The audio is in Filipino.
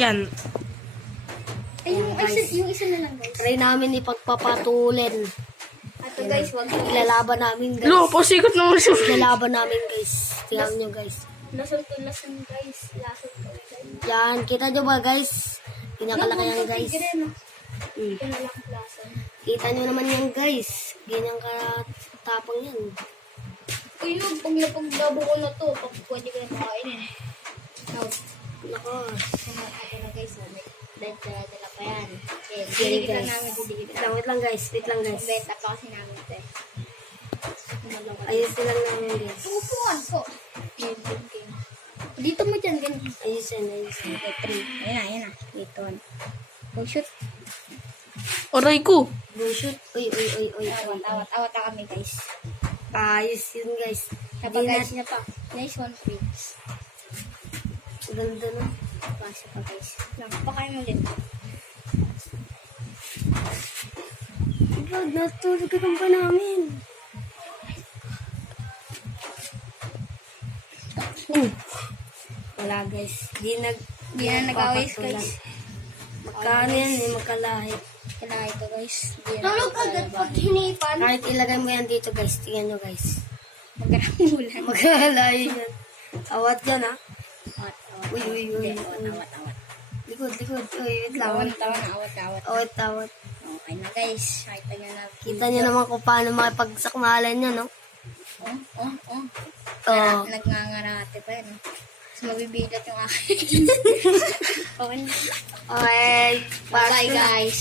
Yan. Ay, yung isa na lang, guys. Try namin ipagpapatulan. Ato, guys, wag mo. Ilalaban namin, guys. Lo, pasikot naman siya. Ilalaban namin, guys. Tingnan nyo, guys. Lasol ko, lasan, guys. Lasol ko, guys. Yan, kita nyo ba, guys? Pinakalaki yan, guys. Mm. Ito na lang lasan. Kita nyo naman yan, guys. Ganyan katapang yan. Uy, no, pag napagdabo ko na to, pag pwede ko na makainin. No. Nako. Ano na, guys, may dahil dala pa yan. Okay, Sige, diligid lang guys. namin, diligid Wait lang. lang, wait lang, guys. Wait lang, guys. Beta pa kasi namin ito eh. Ayusin lang namin, guys. Upuan ko. Dito mo dyan, ganyan. Ayusin, ayusin. Okay, 3. Ayan na. Wait, 1. Oh, shoot. Aray ko. Go shoot. Uy, uy, uy, uy. Awat na kami, guys. Ayos yun, guys. Tapos, guys, na pa. Nice one, please. Ganda na. Pasa pa, guys. Lang, pakain mo din. Diba, natulog ka pa namin. Wala, guys. Di na nag-away, guys. Magkano yan, eh, magkalahit. Kailangan ito, guys. Tulog agad pag hinipan. Kahit ilagay mo yan dito, guys. Tingnan nyo, guys. Magkaramulan. Magkalayo yan. Awat yan, ha? Awat. Uy, uy, uy. Awat. Likod, likod. Uy, wait lang. Awat. Awat, awat. Okay na, guys. Nakita nyo na. Kita nyo naman kung paano makipagsakmalan yan, no? Oh. Oo. Nagngangarate pa yun. Mas mabibigat yung akin. Okay. Okay. Bye, guys.